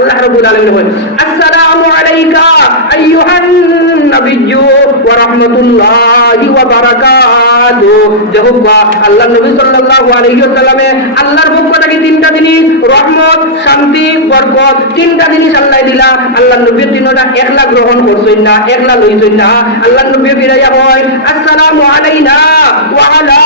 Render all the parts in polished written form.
আল্লাহ রাব্বুল আলামিন বলেন আসসালামু আলাইকা আইয়ুহান নাবিয়্যু ওয়া রাহমাতুল্লাহি ওয়া বারাকাতুহু। যেহুবা আল্লাহ নবী সাল্লাল্লাহু আলাইহি ওয়াসাল্লামে আল্লাহর পক্ষ থেকে তিনটা জিনিস রহমত, শান্তি, বরকত, তিনটা জিনিস আল্লাহ দিলা। আল্লাহ নবী তিনটা একলা গ্রহণ করছেন না, একলা লইছেন না। আল্লাহ নবী ফিরাইয়া কয় আসসালামু আলাইনা ওয়া আলা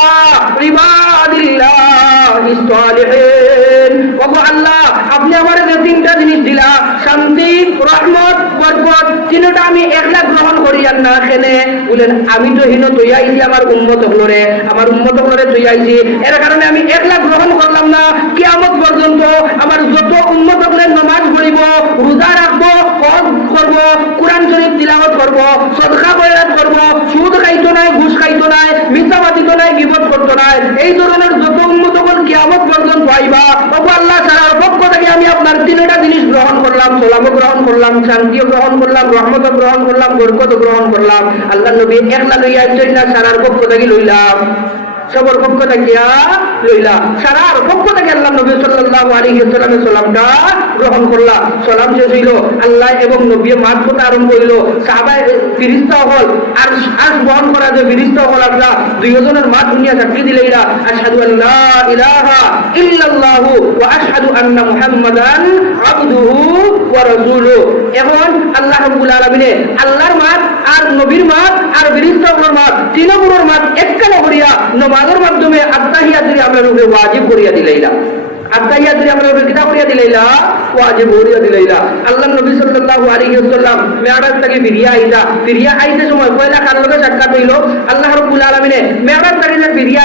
ইবাদিল্লাহিস সালিহিন। ওগো আল্লাহ, আপনি আমারে যে তিনটা জিনিস দিলা, শান্তি, রহমত, বরকত, তিনটা আমি একলা গ্রহণ করি আর না খেলে বলেন আমি তো হীন তুই আইছি আমার উম্মত হলরে, আমার উম্মত হলরে তুই আইছি, এর কারণে আমি একলা গ্রহণ করলাম না। কিয়ামত পর্যন্ত আমার যত উম্মত হলে নামাজ পড়িব, রোজা রাখবো, হজ করব, কোরআন শরীফ তিলাওয়াত করব, সদকা খয়রাত করব, সুদ খাইতো নাই, ঘুষ খাইতো নাই, মিথ্যা মাতিতো নাই, গীবত করতো নাই, এই ধরনের যত উম্মত হল কিয়ামত পর্যন্ত আইবা। ওগো আল্লাহ, সারার পক্ষ থেকে আমি আপনার তিনটা জিনিস গ্রহণ করলাম, সালামও গ্রহণ করলাম, শান্তিও গ্রহণ করলাম, রহমতও গ্রহণ করলাম, বরকতও গ্রহণ করলাম। আল্লাহ নবী একলা লইয়া আইছেন না, সারার পক্ষ থেকে লইলাম, সবার পক্ষ থেকে লইলা, সারার পক্ষ থেকে আল্লাহ নবী সাল্লাল্লাহু আলাইহি ওয়াসাল্লামের সালামটা গ্রহণ করলাম। সালাম শেষ হইল, আল্লাহ এবং নবী মাত কথা আরম্ভ হইল। সাহাবায়ে ফিরিস্তা হল আর আরশ বহন করা যে ফিরিস্তা হল, আল্লাহ দুইজনের মাত দুনিয়া সাক্ষী দিলেইরা আশহাদু আল্লা ইলাহা ইল্লাল্লাহু ওয়া আশহাদু আন্না মুহাম্মাদান আবদুহু ওয়া রাসূলুহু। এখন আল্লাহ রাব্বুল আলামিন আল্লাহর মাত আর নবীর মাত আর ফিরিস্তাগুলোর মাত তিনগুলোর মাত এককালে করিয়া নামাজের মাধ্যমে আত্তাহিয়াতুল আমরা রূপে ওয়াজিব করিয়া দিলাইলা। আত্তাহিয়াতুল আমরা রূপে কিতা করিয়া দিলাইলা? ওয়াজিব করিয়া দিলাইলা। আল্লাহ নবী সাল্লাল্লাহু আলাইহি ওয়াসাল্লাম মেরাজ থেকে ফিরিয়া আইতে সময় পয়লা কার লগে সাক্ষাৎ হইল? আল্লাহ রাব্বুল আলামিন মেরাজ থেকে ফিরিয়া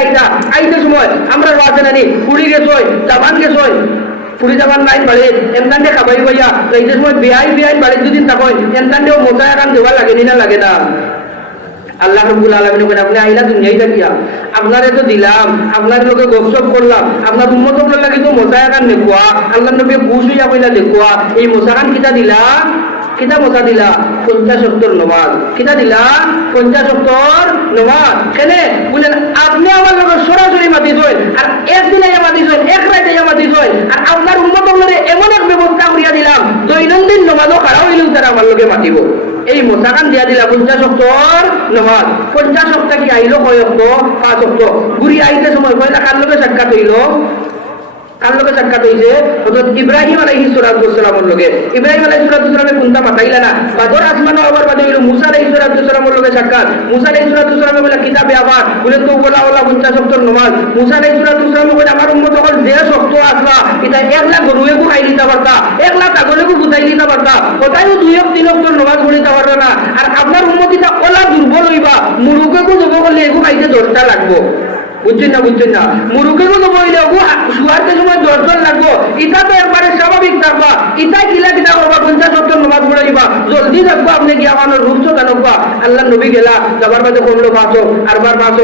আইতে সময় আমরা ওয়াজে নানি ফুড়ি গেছই, জাবান গেছই, ফুড়ি যাবার নাই বাড়ি এমদান্ডে খাবাই ভাইয়া এই সময় বিয়াই বাড়ি যদি থাকো এমদান্ডেও মোটা একান দেওয়া লাগে না লাগে না। আল্লাহ রাব্বুল আলামিন বলেন আপনি আইলা দুনিয়ায় থাকিয়া আপনারে তো দিলাম, আপনার লোকে গপসপ করলাম, আপনার উম্মত গুলো লাগি তো মোটা একান দেখুয়া, আল্লাহ নবী বুঝ হইয়া কইলা দেখুয়া এই মোসাকান কিতা দিলা, কিতা মোসা দিলা 50-70 নমাজ, কিতা দিলা 50-70 নমাজ। কেনে বলেন আপনি আমার লোকের সরাসরি মাতিস আর একদিনে মাতিস, এক রাতে মাতিস, আর আপনার উম্মত গুলোরে এমন এক ব্যবস্থা করিয়া দিলাম দৈনন্দিন নমাজও খারাপ হইলেও তারা আমার লোকে মাতিব। এই মোসাকান দিয়া দিলা 50-70 নমাজ। 50 সপ্তাহ কি আইলো কয় অক্ত? 5 অক্ত। ঘুরি আইতে সময় কয়লা কার লোকে সাক্ষাৎ হইল? কার লোকে সাক্ষাৎ হইছে? হযরত ইব্রাহিম আলাইহিস সালামের লোকে। ইব্রাহিম আলাইহিস সালামে কোনটা মাতাইলা না, বাদর আসমান আবার বাদে হইল মুসা আলাইহিস সালামের লোকে সাক্ষাৎ। মুসা আলাইহিস সালামে বলে কিতাবে আবার বলে তো বলা 50-70 নমাজ। মুসা আলাইহিস সালামে বলে আমার উম্মত যখন যে শক্ত আসবা এটা 1 লাখ গরুয়েকো খাই দিতে পারতা, 1 লাখ ছাগলেকো বুঝাই দিতে পারতা, ওটাইও 2-3 অক্ত নমাজ পড়িতে পারবে না। আর আপনার উম্মতিটা ওলা দুর্বল হইবা, মুরুকেকো জব করলে এগো খাইতে 10টা লাগবো। বুঝছেন না? মুরুকেকো জব হইলে ওগো শুয়ারতে সময় 10 জন লাগবো। এটা তো একবারে স্বাভাবিক থাকবা, ইটাই কিলা করবা 50-70 নমাজ পড়াইবা, জলদি থাকবো আপনি গিয়া আমার রূপসো জানবা। আল্লাহ নবী গেলা যাবার বাদে কমলো 5 আরবার 5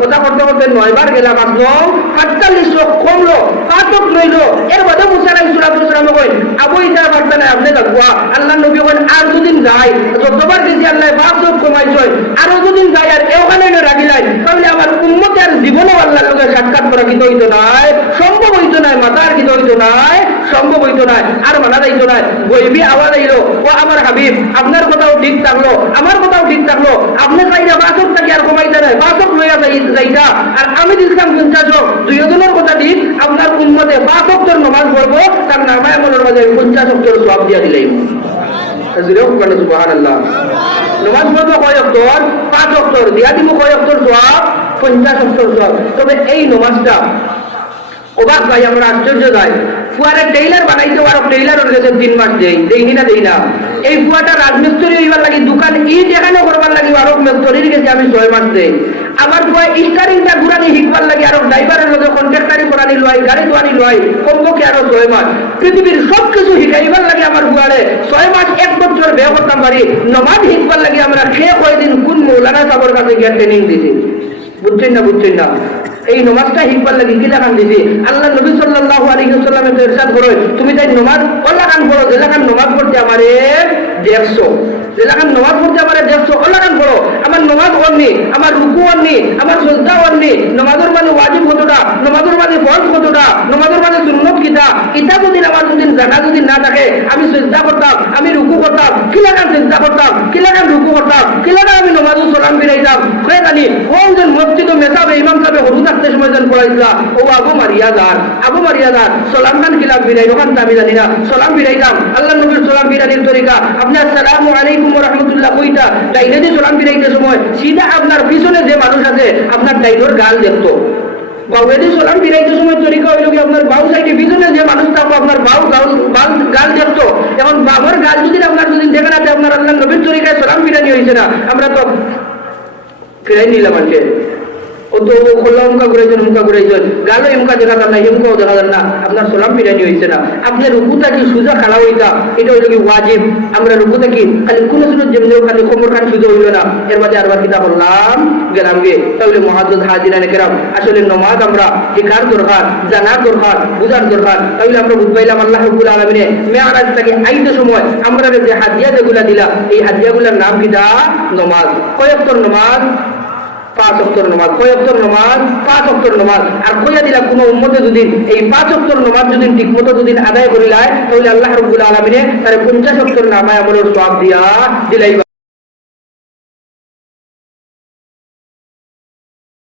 কথা করতে করতে 9 বার গেলা 45 কমলো 5 রইল। এর বাদে মুসা আলাইহিস সালামে কই আবু ইতা পারতে না আপনি থাকবা। আল্লাহ নবী কই আর দুদিন যাই, যতবার গেছি আল্লাহ 5 কমাইছয়, আরো দুদিন যাই আর ওখানে রাখিলাই, তাহলে আমার উম্মত আর জীবনও আল্লাহর লগে সাক্ষাৎ করা কি হইতো নাই, সম্ভব হইতো নাই, মাতার কি হইতো নাই, সম্ভব হইতো নাই, আর মানা যাইতো নাই। বইবি আওয়াজ আইলো ও আমার হাবিব আপনার কথাও ঠিক থাকলো, আমার কথাও ঠিক থাকলো, আপনি চাইরা 5 থাকি আর কমাইতে নাই, 5 লইয়া যাইতা, আর আমি দিলাম 50। দুইজনের কথা ঠিক আপনার উম্মতে 5 ওয়াক্তের নামাজ পড়বো, তার নামায় আমলের মাঝে 50 ওয়াক্তের সওয়াব দিয়া দিলাই। সুবহানাল্লাহ। নামাজ পড়বো কয় ওয়াক্ত? 5 ওয়াক্ত দিয়া দিব কয় ওয়াক্তের সওয়াব? 50 ওয়াক্তের সওয়াব। তবে এই নামাজটা অবাক ভাই আমরা আশ্চর্য যায়, ফুয়ারে টেইলার বানাইতে আর টেইলারের কাছে 3 মাস দেই না। এই ফুয়াটা রাজমিস্ত্রি হইবার লাগি দোকান ইট এখানে করবার লাগি আরো মিস্ত্রির কাছে আমি 6 মাস দেই। আমার ফুয়া স্টারিংটা ঘুরানি শিখবার লাগি আরো ড্রাইভারের লগে কন্ট্রাক্টরি করানি লয়, গাড়ি ধোয়ানি লয়, কমপক্ষে আরো 6 মাস। পৃথিবীর সব কিছু শিখাইবার লাগে আমার ফুয়ারে 6 মাস 1 বছর ব্যয় করতাম পারি। নমাজ শিখবার লাগে আমরা কয়দিন কোন মৌলানা সাহেবের কাছে গিয়ে ট্রেনিং দিছি। বুঝছেন না? এই নমাজটা শিখবার লাগে কি লাগান দিছি। আল্লাহ নবী সাল্লাল্লাহু আলাইহি ওয়াসাল্লাম ইরশাদ করে তুমি তাই নমাজ ওলাগান পড়ো, যেলাগান নমাজ পড়তে আমারে 150, যেলাগান নমাজ পড়তে আমারে 150 ওলাগান পড়ো। আমার নমাজ অন্নি, আমার রুকু অন্নি, আমার সাজদা অন্নি, নমাজের মানে ওয়াজিব কতটা, নমাজের মাঝে ফরজ কতটা, নামাজের মাঝে সুন্নত কিতা, এটা যদি আমার যদি জানা যদি না থাকে, আমি সিজদা করতাম, আমি রুকু করতাম, কি লাগান সিজদা করতাম, কি লাগান রুকু করতাম, কি লাগান আমি নামাজে সালাম ফিরাইতাম, হয়ে জানি কোন জন মসজিদ ও মেসাবে ইমাম সাহেব হুজুর আসতে সময় জন পড়াইছিলা ও আবু মারিয়া দান সালাম খান কিলাম ফিরাই ওখান আমি জানি না সালাম ফিরাইতাম আল্লাহ নবীর সালাম ফিরানির তরিকা আপনি আসসালামু আলাইকুম ওয়া রাহমাতুল্লাহ কইতা ডাইনে যে সালাম ফিরাইতে সময় সিধা আপনার পিছনে যে মানুষ আছে আপনার ডাইনোর গাল দেখতো বাউয়েদি সালাম ফিরাইতে সময় তরিকা হইল কি আপনার বাউ সাইডে পিছনে যে মানুষ থাকতো আপনার গাল দেখতো। এখন বাবার গাল যদি আপনার যদি দেখে না আপনার আল্লাহ নবীর তরিকায় সালাম ফিরানি হয়েছে না, আমরা তো ফিরাই নিলাম আজকে ও তো খোলা মুখা ঘুরেছেন মুখা ঘুরেছেন গালো এমকা দেখা যান না এমকাও দেখা যান না, আপনার সালাম ফিরানি হয়েছে না। আপনার রুকুটা কি সুজা খাড়া হইতা এটা হইল কি ওয়াজিব, আমরা রুকুটা কি খালি কোনো শুনে যেমনি খালি কোমর খান সুজা হইল না, এর মাঝে আরবার কিতা করলাম গেলাম গে। তাহলে মহাজ্জত হাজিরানে কেরাম আসলে নমাজ আমরা শেখার দরকার, জানার দরকার, বুঝার দরকার। তাহলে আমরা বুঝবাইলাম আল্লাহ রাব্বুল আলামিনে মেয়ারাজ থেকে আইতে সময় আমরা যে হাদিয়া যেগুলা দিলা এই হাদিয়াগুলোর নাম কিতা নমাজ। কয়েকটার নমাজ 5 ওয়াক্তের নামাজ, কয় ওয়াক্তের নামাজ 5 ওয়াক্তের নামাজ। আর কইয়া দিলা কোন উম্মতে যদি এই 5 ওয়াক্তের নামাজ যদি ঠিকমতো যদি আদায় করিলায় তাহলে আল্লাহ রাব্বুল আলামিনে তার 50 ওয়াক্তের নামায় আমলের সওয়াব দিয়া দিলাই।